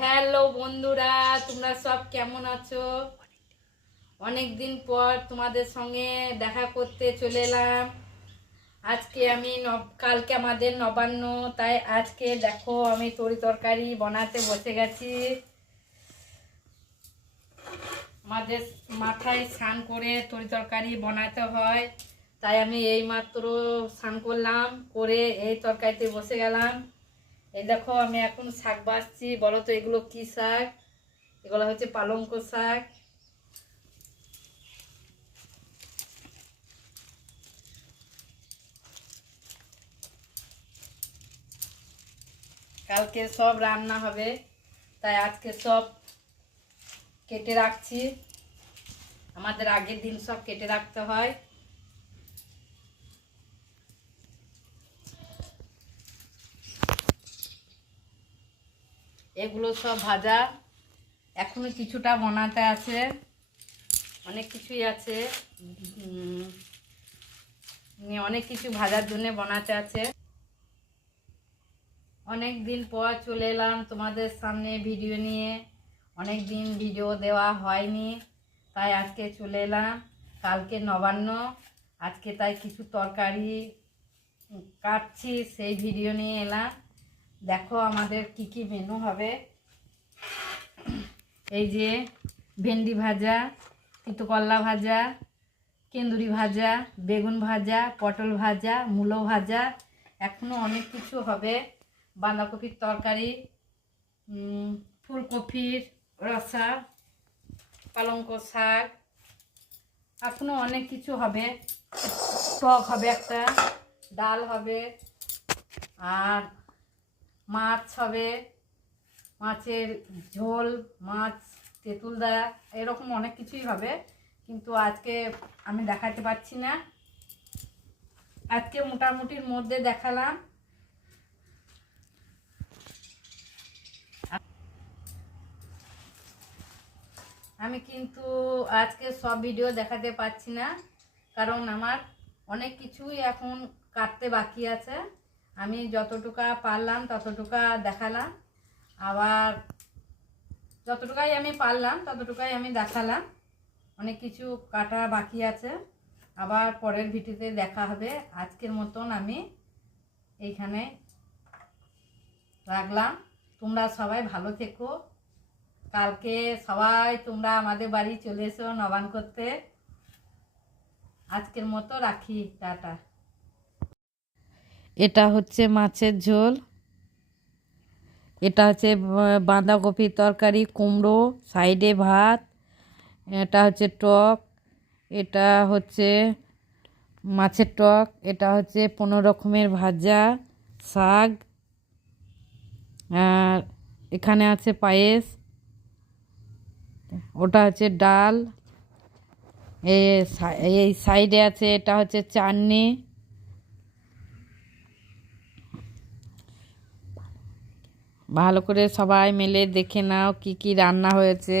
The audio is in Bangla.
হ্যালো বন্ধুরা, তোমরা সব কেমন আছো? অনেক দিন পর তোমাদের সঙ্গে দেখা করতে চলে এলাম। আজকে আমি কালকে আমাদের নবান্ন, তাই আজকে দেখো আমি তরি তরকারি বানাতে বসে গেছি। আমাদের মাথায় স্নান করে তরি তরকারি বানাতে হয়, তাই আমি এই মাত্র স্নান করলাম, করে এই তরকারিতে বসে গেলাম। এই দেখো, আমি এখন শাক বাছছি বলো তো, এগুলো কি শাক? এগুলো হচ্ছে পালঙ্ক শাক। কালকে সব রান্না হবে, তাই আজকে সব কেটে রাখছি। আমাদের আগের দিন সব কেটে রাখতে হয়। এগুলো সব ভাজা। এখনও কিছুটা বানাতে আছে। অনেক কিছুই আছে। অনেক কিছু ভাজার জন্য বানাতে আছে। অনেক দিন পর চলে এলাম তোমাদের সামনে ভিডিও নিয়ে। অনেক দিন ভিডিও দেওয়া হয়নি, তাই আজকে চলে এলাম। কালকে নবান্ন, আজকে তাই কিছু তরকারি কাটছি, সেই ভিডিও নিয়ে এলাম। দেখো আমাদের কি কি মেনু হবে। এই যে ভেন্ডি ভাজা, তিতকল্লা ভাজা, কেন্দুরি ভাজা, বেগুন ভাজা, পটল ভাজা, মূলো ভাজা এখনও অনেক কিছু হবে। বাঁধাকপির তরকারি ফুলকপির রসা, পালঙ্ক শাক এখনও অনেক কিছু হবে। টক হবে একটা, ডাল হবে, আর মাছ হবে, মাছের ঝোল, মাছ, তেঁতুলদা, এরকম অনেক কিছুই হবে। কিন্তু আজকে আমি দেখাতে পারছি না। আজকে মোটামুটির মধ্যে দেখালাম। আমি কিন্তু আজকে সব ভিডিও দেখাতে পারছি না, কারণ আমার অনেক কিছুই এখন কাটতে বাকি আছে। আমি যতটুকা পারলাম, ততটুকা দেখালাম। আবার যতটুকাই আমি পারলাম, ততটুকাই আমি দেখালাম। অনেক কিছু কাটা বাকি আছে। আবার পরের ভিডিওতে দেখা হবে। আজকের মতন আমি এইখানে রাখলাম। তোমরা সবাই ভালো থেকো। কালকে সবাই তোমরা আমাদের বাড়ি চলে এসো নবান করতে। আজকের মতো রাখি। টাটা। এটা হচ্ছে মাছের ঝোল। এটা হচ্ছে বাঁধাকপির তরকারি, কুমড়ো, সাইডে ভাত, এটা হচ্ছে টক, এটা হচ্ছে মাছের টক, এটা হচ্ছে পনেরো রকমের ভাজা, শাক, আর এখানে আছে পায়েস, ওটা হচ্ছে ডাল এই সাইডে আছে, এটা হচ্ছে চাটনি। ভালো করে সবাই মিলে দেখে নাও কি কি রান্না হয়েছে।